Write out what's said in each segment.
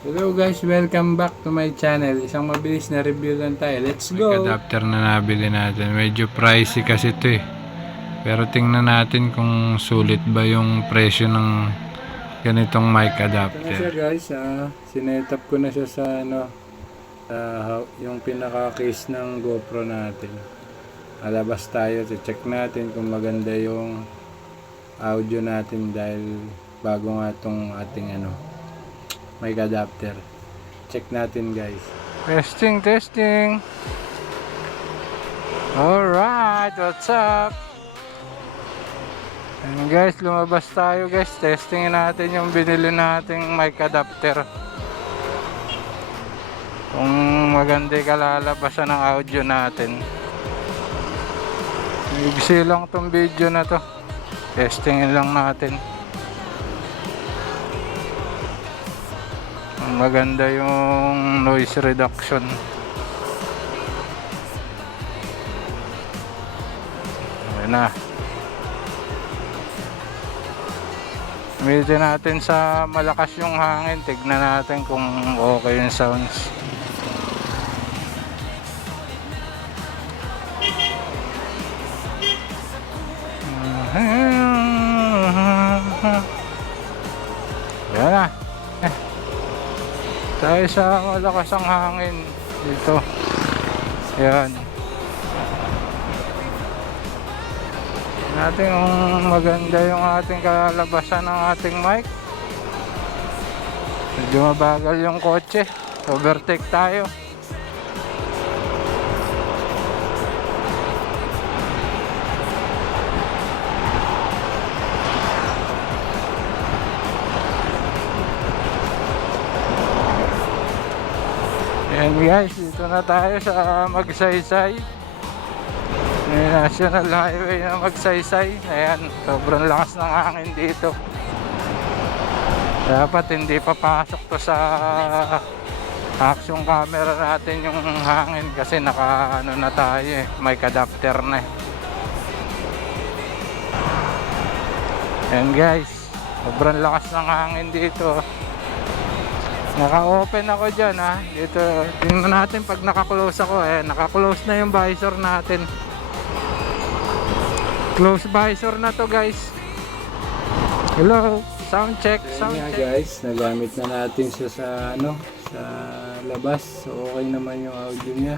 Hello guys, welcome back to my channel. Isang mabilis na review lang tayo. Let's go! Mic adapter na nabili natin. Medyo pricey kasi ito eh. Pero tingnan natin kung sulit ba yung presyo ng ganitong mic Ito na siya adapter. guys. Sinetap ko na siya sa yung pinaka-case ng GoPro natin. Alabas tayo. Check natin kung maganda yung audio natin dahil bago nga itong ating mic adapter. Check natin guys. Testing. Alright, what's up? And guys, lumabas tayo guys. Testingin natin yung binili nating mic adapter. Kung maganda yung kalalabasan ng audio natin. Igsi lang tong video na to. Testingin lang natin. Maganda yung noise reduction. Ayan na. Gamitin natin sa malakas yung hangin. Tignan natin kung okay yung sounds. Ayan na. Tayo sa malakas ang hangin dito. Ayan. Natin kung maganda yung ating kalalabasan ng ating mic. Medyo mabagal yung kotse. Overtake tayo. Ayan guys, dito na tayo sa Magsaysay. May National Highway na Magsaysay. Ayan, sobrang lakas ng hangin dito. Dapat hindi papasok to sa action camera natin yung hangin kasi naka na tayo eh, mic adapter na eh. Ayan guys, sobrang lakas ng hangin dito. Naka-open ako dyan ha. Dito, tingnan natin pag naka-close ako. Naka-close na yung visor natin. Close visor na to guys. Hello, sound check, sound Ayan nga check. guys, nagamit na natin siya sa sa labas. So okay naman yung audio niya.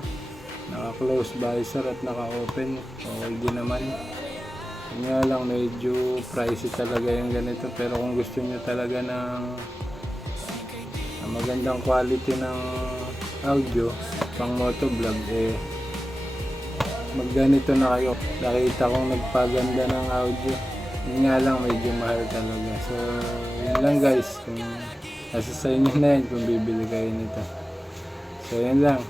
Naka-close visor at naka-open. Okay din naman. Nga lang medyo pricey talaga yung ganito, pero kung gusto niyo talaga ng magandang quality ng audio pang motovlog magganito na kayo. Nakita kong nagpaganda ng audio, yun nga lang medyo mahal talaga. So yun lang guys, kung nasa sa inyo na yun kung bibili kayo nito. So yun lang.